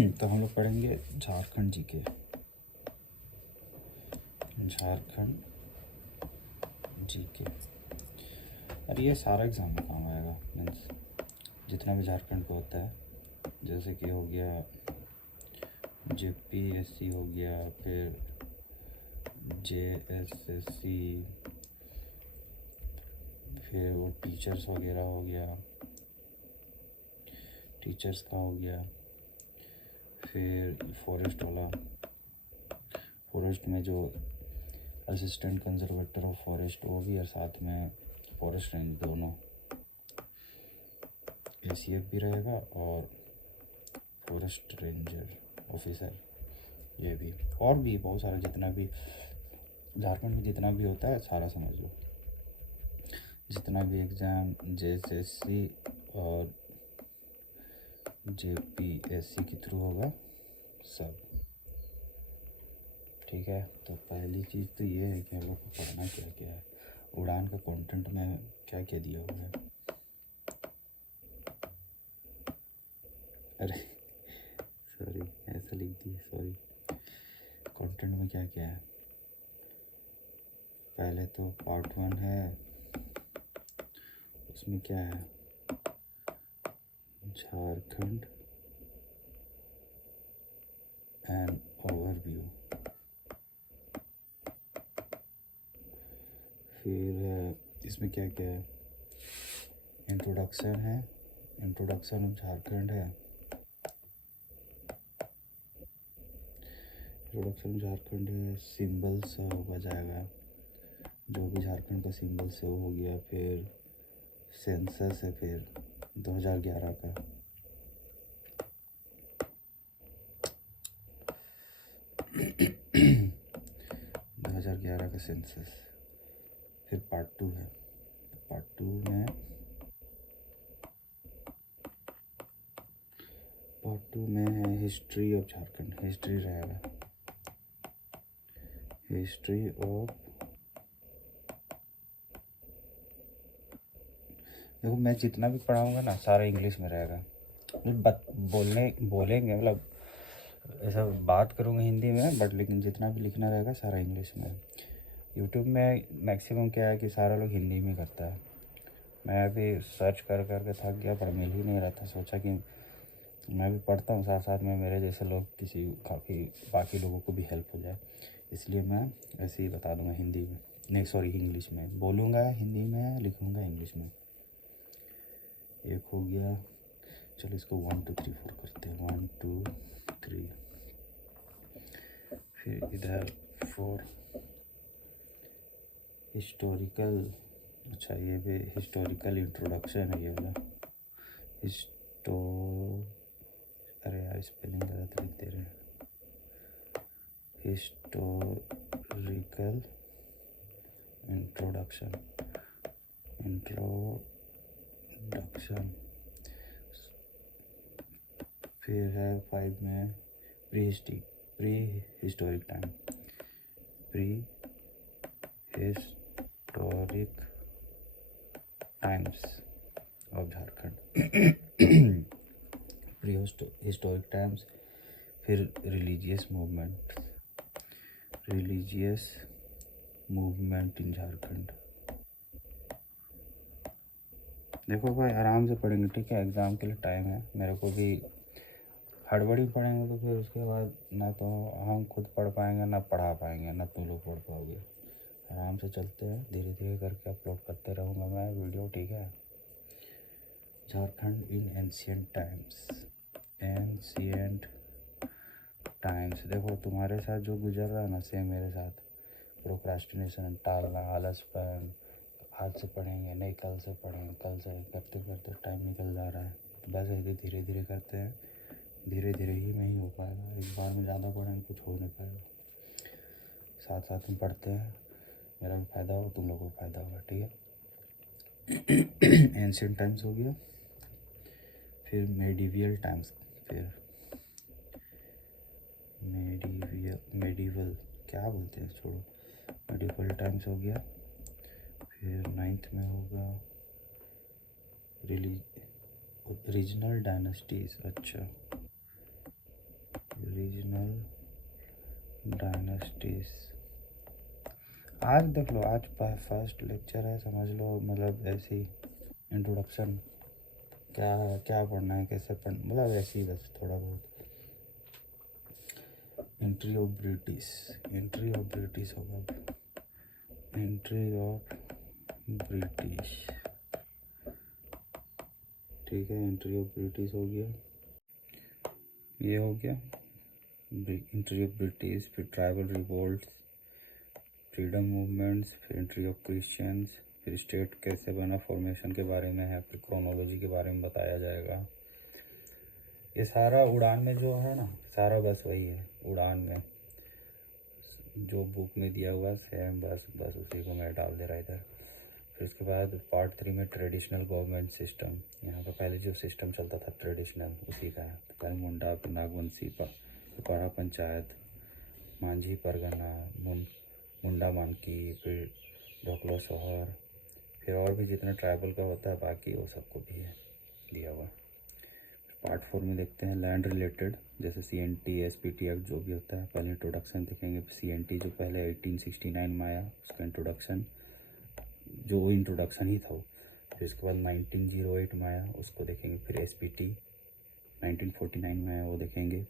तो हम लोग पढ़ेंगे झारखंड जी के। झारखंड जी के, और ये सारा एग्ज़ाम में काम आएगा। मीन्स जितना भी झारखंड का होता है, जैसे कि हो गया जेपीएससी, हो गया फिर जेएसएससी, फिर वो टीचर्स वगैरह हो गया, टीचर्स का हो गया, फिर फॉरेस्ट वाला, फॉरेस्ट में जो असिस्टेंट कंजर्वेटर ऑफ फॉरेस्ट वो भी, और साथ में फॉरेस्ट रेंज दोनों, एसीएफ भी रहेगा और फॉरेस्ट रेंजर ऑफिसर, ये भी। और भी बहुत सारा, जितना भी झारखंड में जितना भी होता है सारा समझ लो। जितना भी एग्ज़ाम जेएसएससी और जेपीएससी के थ्रू होगा सब, ठीक है। तो पहली चीज़ तो ये है कि हम लोग को पढ़ना क्या क्या है, उड़ान का कंटेंट में क्या क्या दिया हुआ है। अरे सॉरी, ऐसा लिख दिया, सॉरी। कंटेंट में क्या क्या है, पहले तो पार्ट 1 है, उसमें क्या है, झारखंड एंड ओवरव्यू। फिर इसमें क्या क्या है, इंट्रोडक्शन है, इंट्रोडक्शन ऑफ झारखंड है, इंट्रोडक्शन ऑफ झारखंड है, सिंबल्स होगा जाएगा, जो भी झारखंड का सिंबल्स है वो हो गया। फिर सेंसस है, फिर 2011 का, का सेंसस। फिर पार्ट 2 है, पार्ट 2 में है हिस्ट्री ऑफ झारखंड, हिस्ट्री रहेगा, हिस्ट्री ऑफ। देखो मैं जितना भी पढ़ाऊँगा ना सारा इंग्लिश में रहेगा, बोलेंगे मतलब ऐसा बात करूँगा हिंदी में, बट लेकिन जितना भी लिखना रहेगा सारा इंग्लिश में। यूट्यूब में मैक्सिमम क्या है कि सारा लोग हिंदी में करता है। मैं अभी सर्च कर के थक गया, पर मिल ही नहीं रहा था। सोचा कि मैं भी पढ़ता हूँ साथ साथ में, मेरे जैसे लोग किसी काफ़ी बाकी लोगों को भी हेल्प हो जाए, इसलिए मैं ऐसे ही बता दूँगा हिंदी में, नहीं सॉरी इंग्लिश में बोलूँगा, हिंदी में लिखूँगा, इंग्लिश में। एक हो गया, चलो इसको 1 2 3 4 करते हैं, 1 2 3। फिर इधर 4 हिस्टोरिकल, अच्छा ये भी हिस्टोरिकल इंट्रोडक्शन है ये वाला। हिस्टो, अरे यार स्पेलिंग गलत लिख दे रहे हैं, हिस्टोरिकल इंट्रोडक्शन, फिर है 5 में pre historic time, pre historic times of Jharkhand, pre historic times. फिर रिलीजियस मूवमेंट इन झारखंड। देखो भाई आराम से पढ़ेंगे, ठीक है, एग्ज़ाम के लिए टाइम है, मेरे को भी हड़बड़ी पढ़ेंगे तो फिर उसके बाद ना तो हम खुद पढ़ पाएंगे, ना पढ़ा पाएंगे, ना तुम लोग पढ़ पाओगे। आराम से चलते हैं, धीरे धीरे करके अपलोड करते रहूँगा मैं वीडियो, ठीक है। Jharkhand in ancient times. देखो तुम्हारे साथ जो गुजर रहा है ना, सेम मेरे साथ, प्रोक्रास्टिनेशन, टालना, आलसपन, आज से पढ़ेंगे नहीं कल से पढ़ेंगे, कल से करते करते टाइम निकल जा रहा है। बस ऐसे धीरे धीरे करते हैं, धीरे धीरे ही नहीं हो पाएगा, एक बार में ज़्यादा पढ़ेंगे कुछ हो नहीं पाएगा। साथ साथ में पढ़ते हैं, मेरा भी फ़ायदा होगा, तुम लोगों को फ़ायदा होगा, ठीक है। एंशियंट टाइम्स हो गया, फिर मेडिवियल टाइम्स, फिर मेडिवल क्या बोलते हैं, छोड़ो, मेडिवल टाइम्स हो गया। फिर 9th में होगा रीजनल डायनेस्टीज, अच्छा डायनेस्टीज। आज देख लो, आज फर्स्ट लेक्चर है, समझ लो, मतलब ऐसी इंट्रोडक्शन, क्या क्या पढ़ना है, कैसे पढ़ना, मतलब ऐसे ही बस थोड़ा बहुत। Entry of British, entry of British होगा, एंट्री ऑफ ब्रिटिश, ठीक है। एंट्री ऑफ ब्रिटिश हो गया, ये हो गया एंट्री ऑफ ब्रिटिश। फिर ट्राइबल रिवोल्ट्स, फ्रीडम मूवमेंट्स, फिर एंट्री ऑफ क्रिश्चियंस, फिर स्टेट कैसे बना, फॉर्मेशन के बारे में है, फिर क्रोनोलॉजी के बारे में बताया जाएगा। ये सारा उड़ान में जो है ना, सारा बस वही है उड़ान में जो बुक में दिया हुआ सेम, बस उसी को मैं डाल दे रहा इधर। फिर उसके बाद पार्ट 3 में ट्रेडिशनल गवर्नमेंट सिस्टम। यहाँ पे पहले जो सिस्टम चलता था ट्रेडिशनल, उसी का है। पहले मुंडा, फिर नागवंशी, पारा पंचायत, मांझी परगना, मुंडा मानकी, फिर ढोकलो सोहर, फिर और भी जितना ट्राइबल का होता है बाकी वो सबको भी है दिया हुआ। पार्ट 4 में देखते हैं लैंड रिलेटेड, जैसे CNT SPT एक्ट जो भी होता है। पहले इंट्रोडक्शन देखेंगे, CNT जो पहले 1869 में आया उसका इंट्रोडक्शन, जो इंट्रोडक्शन ही था वो। फिर उसके बाद 1908 में आया, उसको देखेंगे। फिर SPT 1949 में आया, वो देखेंगे।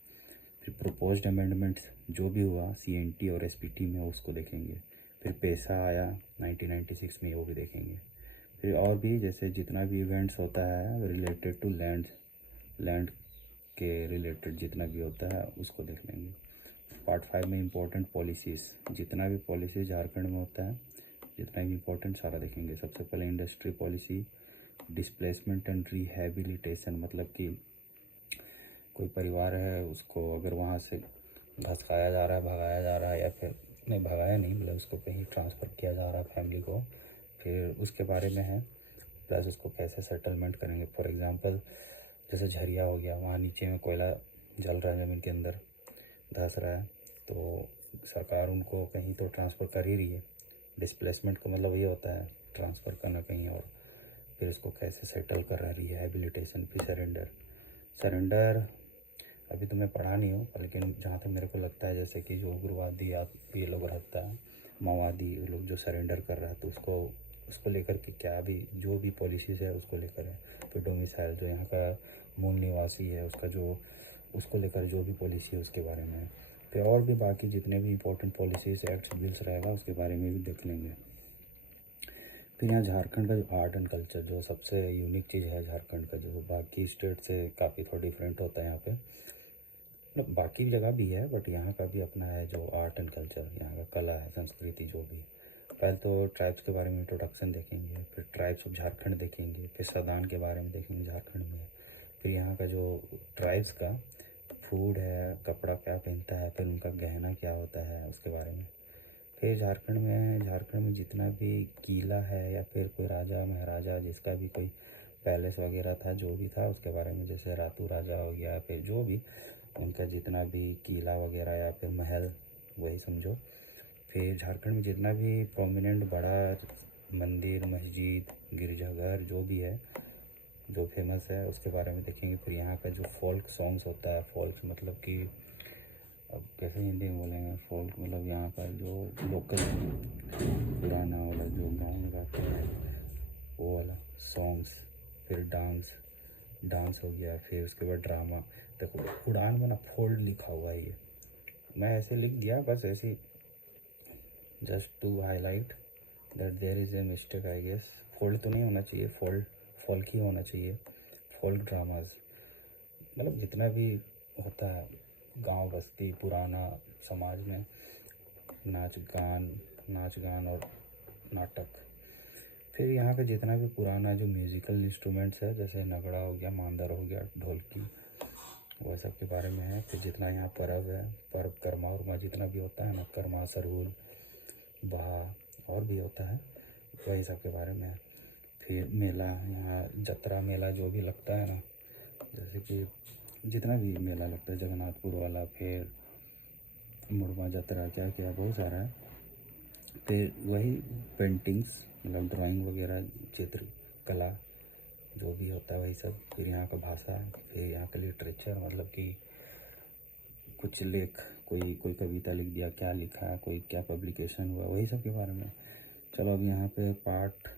फिर प्रपोज्ड अमेंडमेंट्स जो भी हुआ CNT और SPT में, उसको देखेंगे। फिर पैसा आया 1996 में, वो भी देखेंगे। फिर और भी जैसे जितना भी इवेंट्स होता है रिलेटेड टू लैंड के रिलेटेड जितना भी होता है उसको देख लेंगे। पार्ट 5 में इम्पोर्टेंट पॉलिसीज़, जितना भी पॉलिसी झारखंड में होता है, जितना भी इम्पोर्टेंट सारा देखेंगे। सबसे पहले industry policy, displacement and rehabilitation, मतलब कि कोई परिवार है उसको अगर वहाँ से भटकाया जा रहा है, भगाया जा रहा है, या फिर नहीं भगाया नहीं, मतलब उसको कहीं ट्रांसफ़र किया जा रहा है फैमिली को, फिर उसके बारे में है। प्लस उसको कैसे सेटलमेंट करेंगे। फॉर एग्ज़ाम्पल जैसे झरिया हो गया, वहाँ नीचे में कोयला जल रहा है, ज़मीन के अंदर धंस रहा है, तो सरकार उनको कहीं तो ट्रांसफ़र कर ही रही है। डिस्प्लेसमेंट का मतलब ये होता है ट्रांसफ़र करना कहीं और। फिर उसको कैसे सेटल कर रही है, रिहेबिलिटेशन। फिर सरेंडर अभी तो मैं पढ़ा नहीं हूँ, लेकिन जहाँ तक मेरे को लगता है जैसे कि जो उग्रवादी या ये लोग रहता है, माओवादी लोग जो सरेंडर कर रहा है, तो उसको लेकर के क्या भी जो भी पॉलिसीज़ है उसको लेकर है। फिर डोमिसाइल जो यहाँ का मूल निवासी है उसका जो, उसको लेकर जो भी पॉलिसी है उसके बारे में। फिर और भी बाकी जितने भी इंपॉर्टेंट पॉलिसीज़ एक्ट्स बिल्स रहेगा उसके बारे में भी देख लेंगे। फिर यहाँ झारखंड का जो आर्ट एंड कल्चर, जो सबसे यूनिक चीज़ है झारखंड का, जो बाकी स्टेट से काफ़ी थोड़ा डिफरेंट होता है यहाँ पे, मतलब बाकी जगह भी है बट यहाँ का भी अपना है जो आर्ट एंड कल्चर, यहाँ का कला है, संस्कृति जो भी। पहले तो ट्राइब्स के बारे में इंट्रोडक्शन देखेंगे, फिर ट्राइब्स ऑफ झारखंड देखेंगे, फिर सदान के बारे में देखेंगे झारखंड में। फिर यहाँ का जो ट्राइब्स का फूड है, कपड़ा क्या पहनता है, फिर उनका गहना क्या होता है उसके बारे में। फिर झारखंड में जितना भी किला है या फिर कोई राजा महाराजा जिसका भी कोई पैलेस वगैरह था, जो भी था उसके बारे में, जैसे रातू राजा हो गया, फिर जो भी उनका जितना भी किला वगैरह या फिर महल, वही समझो। फिर झारखंड में जितना भी प्रोमिनेंट बड़ा मंदिर, मस्जिद, गिरजाघर जो भी है, जो फेमस है उसके बारे में देखेंगे। फिर यहाँ का जो फोल्क सॉन्ग्स होता है, फोल्क मतलब कि अब कैसे हिंदी में बोलेंगे, फोल्क मतलब यहाँ का जो लोकल पुराना वाला जो गाँव में गाते हैं वो वाला सॉन्ग्स। फिर डांस हो गया। फिर उसके बाद ड्रामा। देखो उड़ान में ना फोल्ड लिखा हुआ है, ये मैं ऐसे लिख दिया बस ऐसे ही, just to highlight that there is a mistake I guess. Fold तो नहीं होना चाहिए, फोल्क ही होना चाहिए। फोल्क ड्रामाज मतलब जितना भी होता है गांव बस्ती पुराना समाज में, नाच गान और नाटक। फिर यहाँ का जितना भी पुराना जो म्यूज़िकल इंस्ट्रूमेंट्स है, जैसे नगड़ा हो गया, मांदर हो गया, ढोलकी, वह सब के बारे में है। फिर जितना यहाँ पर्व कर्मा उर्मा जितना भी होता है ना, कर्मा, सरहुल, बहा और भी होता है, वही सब के बारे में है। फिर मेला, यहाँ जतरा मेला जो भी लगता है ना, जैसे कि जितना भी मेला लगता है जगन्नाथपुर वाला, फिर मुड़मा जतरा, क्या क्या बहुत सारा है। फिर वही पेंटिंग्स मतलब ड्राइंग वगैरह, चित्र कला जो भी होता है वही सब। फिर यहाँ का भाषा, फिर यहाँ का लिटरेचर, मतलब कि कोई कोई कविता लिख दिया, क्या लिखा, कोई क्या पब्लिकेशन हुआ, वही सब के बारे में। चलो अब यहाँ पे पार्ट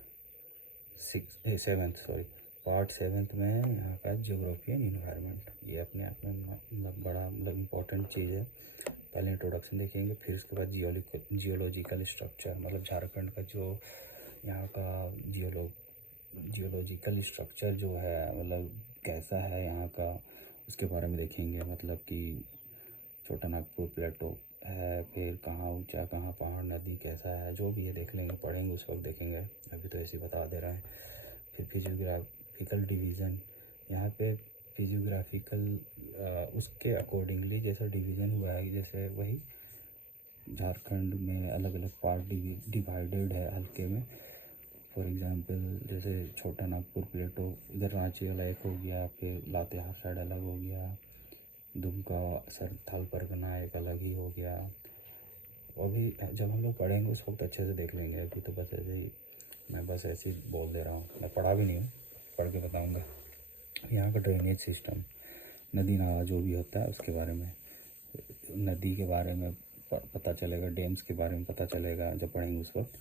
सेवेंथ में है यहाँ का ज्योग्राफी एंड इन्वायरमेंट। ये अपने आप में मतलब बड़ा मतलब इम्पोर्टेंट चीज़ है। पहले इंट्रोडक्शन देखेंगे, फिर उसके बाद जियोलॉजिकल स्ट्रक्चर, मतलब झारखंड का जो यहाँ का जियोलॉजिकल स्ट्रक्चर जो है, मतलब कैसा है यहाँ का, उसके बारे में देखेंगे। मतलब कि छोटा नागपुर प्लेटो है, फिर कहाँ ऊंचा, कहाँ पहाड़, नदी कैसा है, जो भी है देख लेंगे, पढ़ेंगे उस वक्त देखेंगे, अभी तो ऐसे ही बता दे रहे हैं। फिर फिजियोग्राफिकल डिवीज़न, यहाँ पे फिजियोग्राफिकल उसके अकॉर्डिंगली जैसा डिवीज़न हुआ है, जैसे वही झारखंड में अलग अलग पार्ट डिवाइडेड है हल्के में। फॉर एग्ज़ाम्पल जैसे छोटा नागपुर प्लेटो, इधर रांची वाला एक हो गया, फिर लातेहार साइड अलग हो गया, दुमका सर थाल परगना एक अलग ही हो गया। अभी जब हम लोग पढ़ेंगे उस वक्त अच्छे से देख लेंगे, अभी तो बस ऐसे ही मैं बस ऐसे ही बोल दे रहा हूँ, मैं पढ़ा भी नहीं हूँ, पढ़ के बताऊँगा। यहाँ का ड्रेनेज सिस्टम, नदी नाला जो भी होता है उसके बारे में, नदी के बारे में पता चलेगा, डैम्स के बारे में पता चलेगा जब पढ़ेंगे उस वक्त।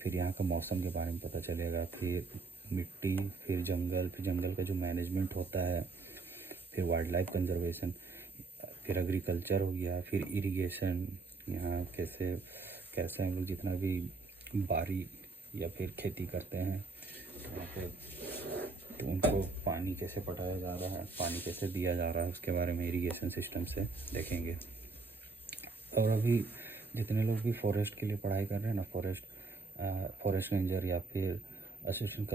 फिर यहाँ का मौसम के बारे में पता चलेगा, फिर मिट्टी, फिर जंगल का जो मैनेजमेंट होता है, फिर वाइल्ड लाइफ कंजर्वेशन, फिर एग्रीकल्चर हो गया, फिर इरिगेशन, यहाँ कैसे कैसे हम लोग जितना भी बारी या फिर खेती करते हैं यहाँ पे, तो उनको पानी कैसे पटाया जा रहा है, पानी कैसे दिया जा रहा है, उसके बारे में इरिगेशन सिस्टम से देखेंगे। और अभी जितने लोग भी फॉरेस्ट के लिए पढ़ाई कर रहे हैं ना, फॉरेस्ट रेंजर या फिर असिस्टेंट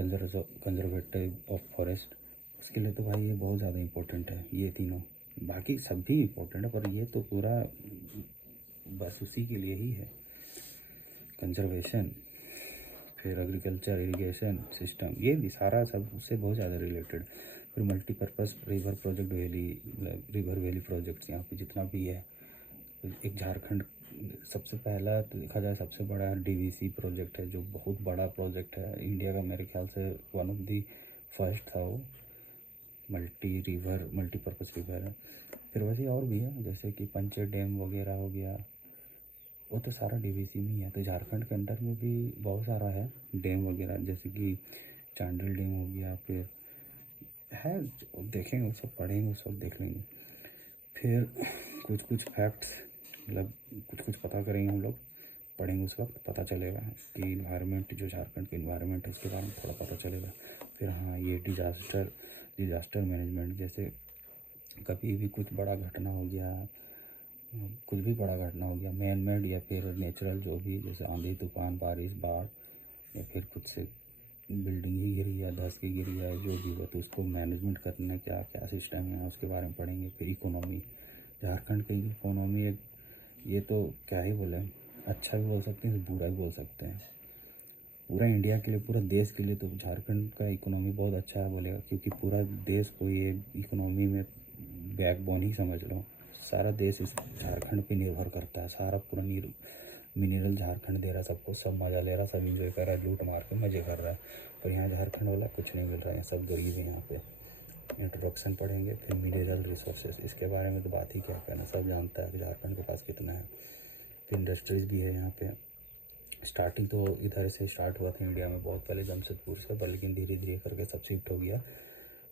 कंजर्वेटिव ऑफ फॉरेस्ट, उसके लिए तो भाई ये बहुत ज़्यादा इम्पोर्टेंट है, ये तीनों। बाकी सब भी इम्पोर्टेंट है, पर ये तो पूरा बस उसी के लिए ही है। कंजर्वेशन, फिर एग्रीकल्चर, इरिगेशन सिस्टम, ये भी सारा सब उससे बहुत ज़्यादा रिलेटेड। फिर multipurpose river project river valley projects यहाँ पे जितना भी है, एक झारखंड सबसे पहला तो देखा जाए सबसे बड़ा डीवीसी प्रोजेक्ट है, जो बहुत बड़ा प्रोजेक्ट है इंडिया का, मेरे ख्याल से वन ऑफ दी फर्स्ट था वो। मल्टीपर्पज़ रिवर है। फिर वैसे और भी है, जैसे कि पंचेत डैम वगैरह हो गया, वो तो सारा डीवीसी में ही है। तो झारखंड के अंदर में भी बहुत सारा है डैम वगैरह, जैसे कि चांडिल डैम हो गया, फिर है, देखेंगे वो सब, पढ़ेंगे वो सब, देख लेंगे। फिर कुछ फैक्ट्स, मतलब कुछ पता करेंगे हम लोग, पढ़ेंगे उस वक्त पता चलेगा कि इन्वायरमेंट, जो झारखंड का इन्वायरमेंट है उसके बारे में थोड़ा पता चलेगा। फिर हाँ, ये डिज़ास्टर मैनेजमेंट, जैसे कभी भी कुछ बड़ा घटना हो गया, कुछ भी बड़ा घटना हो गया, मैन मेड या फिर नेचुरल, जो भी, जैसे आंधी तूफान, बारिश, बाढ़, या फिर कुछ से बिल्डिंग ही गिरी या धस की गिरी है, जो भी हो, तो उसको मैनेजमेंट करना क्या क्या सिस्टम है उसके बारे में पढ़ेंगे। फिर इकोनॉमी, झारखंड की इकोनॉमी एक, ये तो क्या ही बोले, अच्छा भी बोल सकते हैं, बुरा भी बोल सकते हैं। पूरा इंडिया के लिए, पूरा देश के लिए तो झारखंड का इकोनॉमी बहुत अच्छा है बोलेगा, क्योंकि पूरा देश को ये इकोनॉमी में बैकबोन ही समझ लो। सारा देश इस झारखंड पे निर्भर करता है, सारा पूरा मिनरल झारखंड दे रहा है सबको, सब मज़ा ले रहा, सब इंजॉय कर रहा है, लूट मार के मज़े कर रहा है। और यहाँ झारखंड वाला कुछ नहीं मिल रहा है, सब गरीब है यहाँ पे। इंट्रोडक्शन पढ़ेंगे, फिर मिनरल रिसोर्सेज, इसके बारे में तो बात ही क्या कहना, सब जानता है कि झारखंड के पास कितना है। फिर इंडस्ट्रीज़ भी है यहाँ पे। स्टार्टिंग तो इधर से स्टार्ट हुआ था इंडिया में बहुत पहले, जमशेदपुर से, पर लेकिन धीरे धीरे करके सब शिफ्ट हो गया।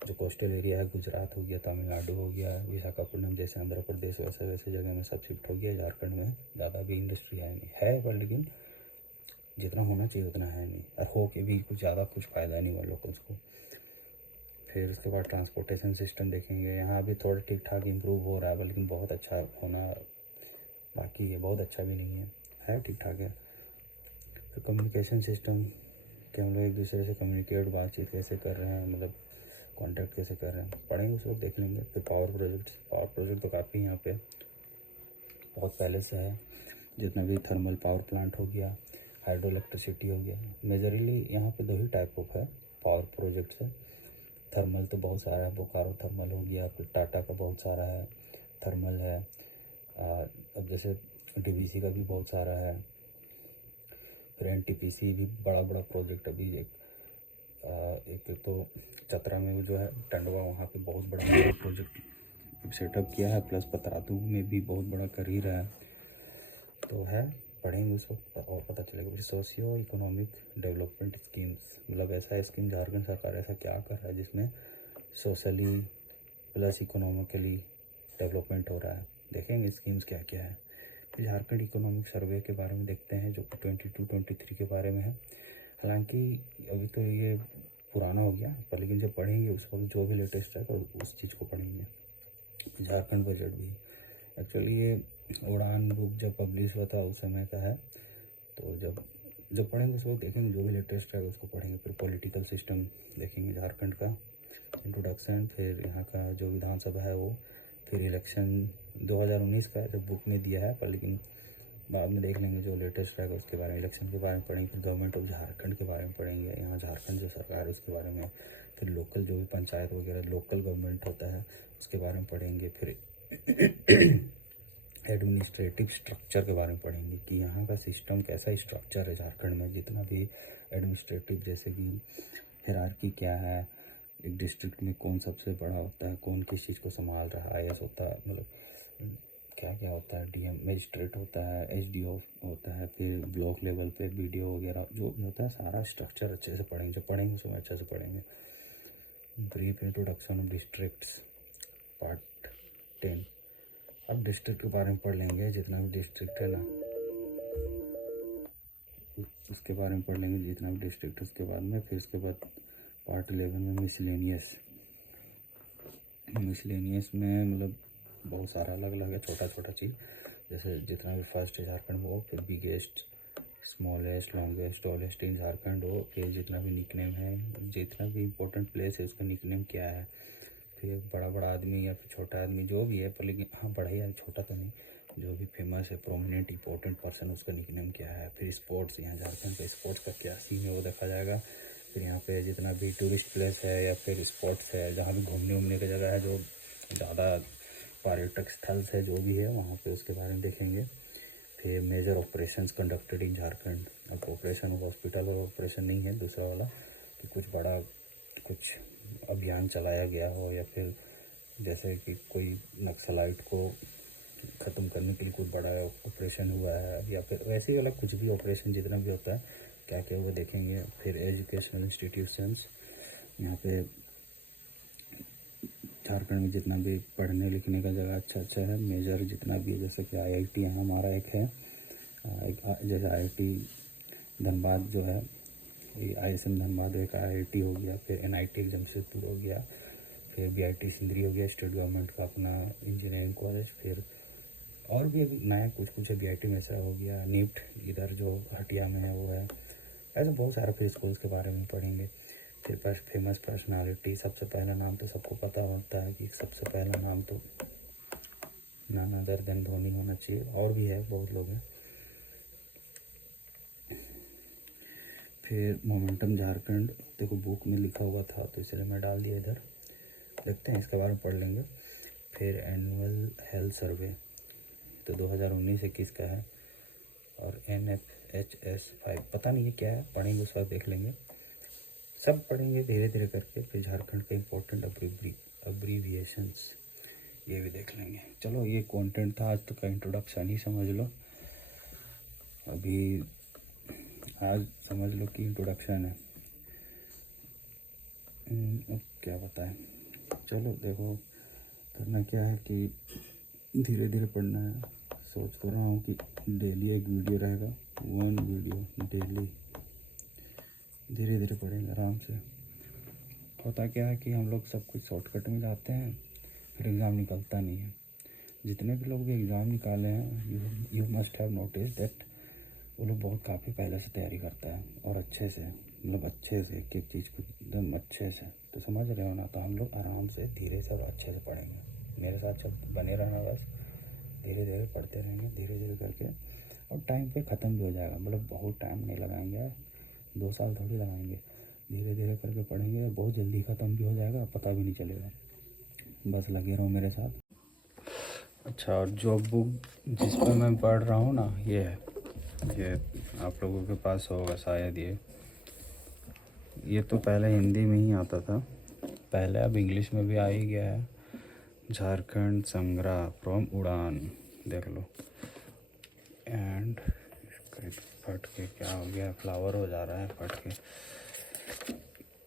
जो कोस्टल एरिया है, गुजरात हो गया, तमिलनाडु हो गया, विशाखापट्टनम जैसे आंध्र प्रदेश, वैसे वैसे जगह में सब शिफ्ट हो गया। झारखंड में ज़्यादा भी इंडस्ट्री है नहीं, है पर लेकिन जितना होना चाहिए उतना है नहीं, और हो के भी कुछ ज़्यादा कुछ फ़ायदा नहीं हुआ लोगों को। फिर उसके बाद ट्रांसपोर्टेशन सिस्टम देखेंगे, यहाँ भी थोड़ा ठीक ठाक इम्प्रूव हो रहा है, लेकिन बहुत अच्छा होना बाकी है, बहुत अच्छा भी नहीं है ठीक ठाक है। फिर कम्युनिकेशन सिस्टम, कि हम लोग एक दूसरे से कम्युनिकेट, बातचीत कैसे कर रहे हैं, मतलब कॉन्टैक्ट कैसे कर रहे हैं, पढ़ेंगे उस वक्त देख लेंगे। फिर पावर प्रोजेक्ट तो काफ़ी यहाँ पे बहुत पहले से है, जितना भी थर्मल पावर प्लांट हो गया, हाइड्रो इलेक्ट्रिसिटी हो गया, मेजरली यहाँ पे दो ही टाइप ऑफ है पावर प्रोजेक्ट से। थर्मल तो बहुत सारा है, बोकारो थर्मल हो गया, फिर टाटा का बहुत सारा है थर्मल है, अब जैसे डीवीसी का भी बहुत सारा है। फिर एनटीपीसी भी बड़ा बड़ा प्रोजेक्ट, अभी एक तो चतरा में जो है टंडवा, वहाँ पे बहुत बड़ा प्रोजेक्ट सेटअप किया है, प्लस पतरातू में भी बहुत बड़ा कर ही रहा है, तो है पढ़ेंगे उस वक्त और पता चलेगा। फिर सोशियो इकोनॉमिक डेवलपमेंट स्कीम्स, मतलब ऐसा स्कीम झारखंड सरकार ऐसा क्या कर रहा है जिसमें सोशली प्लस इकोनॉमिकली डेवलपमेंट हो रहा है, देखेंगे स्कीम्स क्या क्या है। फिर झारखंड इकोनॉमिक सर्वे के बारे में देखते हैं जो कि 22-23 के बारे में है। हालांकि अभी तो ये पुराना हो गया, पर लेकिन जब पढ़ेंगे उस वक्त जो भी लेटेस्ट है तो उस चीज़ को पढ़ेंगे। झारखंड बजट भी एक्चुअली ये उड़ान बुक जब पब्लिश हुआ था उस समय का है, तो जब जब पढ़ेंगे उस वक्त देखेंगे जो भी लेटेस्ट है उसको पढ़ेंगे। फिर पॉलिटिकल सिस्टम देखेंगे झारखंड का इंट्रोडक्शन, फिर यहाँ का जो विधानसभा है वो, फिर इलेक्शन 2019 का जब बुक में दिया है, पर लेकिन बाद में देख लेंगे जो लेटेस्ट रहेगा उसके बारे में। इलेक्शन के बारे में पढ़ेंगे, फिर गवर्नमेंट ऑफ झारखंड के बारे में पढ़ेंगे, यहाँ झारखंड जो सरकार है उसके बारे में। फिर लोकल जो भी पंचायत वगैरह लोकल गवर्नमेंट होता है उसके बारे में पढ़ेंगे। फिर एडमिनिस्ट्रेटिव स्ट्रक्चर के बारे में पढ़ेंगे कि यहाँ का सिस्टम कैसा स्ट्रक्चर है झारखंड में, जितना भी एडमिनिस्ट्रेटिव जैसे कि हायरार्की क्या है, एक डिस्ट्रिक्ट में कौन सबसे बड़ा होता है, कौन किस चीज़ को संभाल रहा है, आईएएस होता है, मतलब क्या क्या होता है, डीएम मजिस्ट्रेट होता है, एसडीओ होता है, फिर ब्लॉक लेवल पे बीडीओ वगैरह जो भी होता है, सारा स्ट्रक्चर अच्छे से पढ़ेंगे। जब पढ़ेंगे उसमें अच्छे से पढ़ेंगे। Brief introduction of districts part 10। अब डिस्ट्रिक्ट के बारे में पढ़ लेंगे, जितना भी डिस्ट्रिक्ट है ना उसके बारे में पढ़ लेंगे, जितना भी डिस्ट्रिक्ट उसके बाद में। फिर उसके बाद पार्ट 11 में मिसलेनियस में मतलब बहुत सारा अलग अलग है, छोटा छोटा चीज़, जैसे जितना भी फर्स्ट है झारखंड वो, फिर बिगेस्ट, स्मॉलेस्ट, लॉन्गेस्ट, टॉलेस्ट इन झारखंड हो, फिर जितना भी निकनेम है, जितना भी इम्पोर्टेंट प्लेस है उसका निकनेम क्या है, फिर बड़ा बड़ा आदमी या फिर छोटा आदमी जो भी है, पर लेकिन हाँ बड़ा ही है, छोटा तो नहीं, जो भी फेमस है प्रोमिनेंट इंपॉर्टेंट पर्सन उसका निकनेम क्या है। फिर स्पोर्ट्स, यहाँ झारखंड का स्पोर्ट्स का क्या सीन है वो देखा जाएगा। फिर यहाँ पे जितना भी टूरिस्ट प्लेस है या फिर स्पॉट्स है, जहाँ भी घूमने उमने की जगह है, जो ज़्यादा पर्यटक स्थल है जो भी है वहाँ पे उसके बारे में देखेंगे। फिर major operations conducted in Jharkhand, अब ऑपरेशन हॉस्पिटल और ऑपरेशन नहीं है दूसरा वाला, कि कुछ बड़ा कुछ अभियान चलाया गया हो, या फिर जैसे कि कोई नक्सलाइट को ख़त्म करने के लिए कोई बड़ा ऑपरेशन हुआ है, या फिर वैसे ही वाला कुछ भी ऑपरेशन जितना भी होता है क्या क्या हुआ देखेंगे। फिर एजुकेशनल इंस्टीट्यूशंस, यहाँ पे झारखंड में जितना भी पढ़ने लिखने का जगह अच्छा है, मेजर जितना भी है, जैसे कि आईआईटी यहाँ हमारा एक है, जैसे आईआईटी धनबाद जो है, ये आईएसएम धनबाद एक आईआईटी हो गया, फिर एनआईटी जमशेदपुर हो गया, फिर बीआईटी सिंदरी हो गया, स्टेट गवर्नमेंट का अपना इंजीनियरिंग कॉलेज, फिर और भी अभी नया कुछ है, बीआईटी में से हो गया, नीट इधर जो हटिया में है वो है, ऐसे बहुत सारे फिर स्कूल्स के बारे में पढ़ेंगे। फिर फेमस पर्सनालिटी, सबसे पहला नाम तो सबको पता होता है कि सबसे पहला नाम तो नन अदर देन धोनी होना चाहिए, और भी है बहुत लोग हैं। फिर मोमेंटम झारखंड, देखो बुक में लिखा हुआ था तो इसलिए मैं डाल दिया इधर, देखते हैं इसके बारे में पढ़ लेंगे। फिर एनुअल हेल्थ सर्वे तो 2019-21 का है, और NFHS 5 पता नहीं है क्या है, पढ़ेंगे उस वक्त देख लेंगे, सब पढ़ेंगे धीरे धीरे करके। फिर झारखंड के इम्पोर्टेंट अब्रीविएशंस ये भी देख लेंगे। चलो ये कंटेंट था आज तो का इंट्रोडक्शन ही समझ लो, अभी आज समझ लो कि इंट्रोडक्शन है। अब क्या बताएं, चलो देखो करना क्या है कि धीरे धीरे पढ़ना है। सोच कर रहा हूँ कि डेली एक वीडियो रहेगा, 1 वीडियो डेली, धीरे धीरे पढ़ेंगे आराम से। होता क्या है कि हम लोग सब कुछ शॉर्टकट में जाते हैं, फिर एग्ज़ाम निकलता नहीं है। जितने भी लोग भी एग्ज़ाम निकाले हैं, you must have notice that वो लोग बहुत काफ़ी पहले से तैयारी करता है, और अच्छे से, मतलब अच्छे से एक एक चीज़ को एकदम अच्छे से, तो समझ रहे हो ना। तो हम लोग आराम से धीरे से और अच्छे से पढ़ेंगे, मेरे साथ सब बने रहना, बस धीरे धीरे पढ़ते रहेंगे धीरे धीरे करके, और टाइम पे ख़त्म भी हो जाएगा, मतलब बहुत टाइम नहीं लगाएंगे, 2 साल थोड़ी लगाएंगे, धीरे धीरे करके पढ़ेंगे, बहुत जल्दी ख़त्म भी हो जाएगा, पता भी नहीं चलेगा। बस लगे रहो मेरे साथ। अच्छा, और जो बुक जिस पर मैं पढ़ रहा हूँ ना, ये है, ये आप लोगों के पास होगा शायद, ये तो पहले हिंदी में ही आता था, पहले अब इंग्लिश में भी आ ही गया है, झारखंड संग्रा फ्रॉम उड़ान, देख लो। एंड फट के क्या हो गया, फ्लावर हो जा रहा है फट के।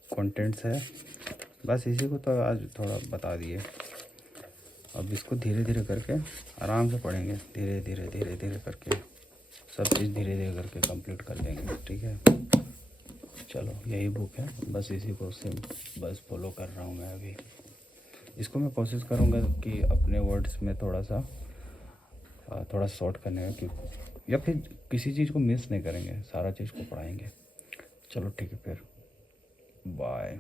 कंटेंट्स है बस, इसी को तो आज थोड़ा बता दिए। अब इसको धीरे धीरे करके आराम से पढ़ेंगे, धीरे धीरे धीरे धीरे करके सब चीज़ धीरे धीरे करके कंप्लीट कर देंगे, ठीक है। चलो यही बुक है, बस इसी को से बस फॉलो कर रहा हूँ मैं अभी। इसको मैं कोशिश करूँगा कि अपने वर्ड्स में थोड़ा शॉर्ट करने का, कि या फिर किसी चीज़ को मिस नहीं करेंगे, सारा चीज़ को पढ़ाएंगे। चलो ठीक है फिर, बाय।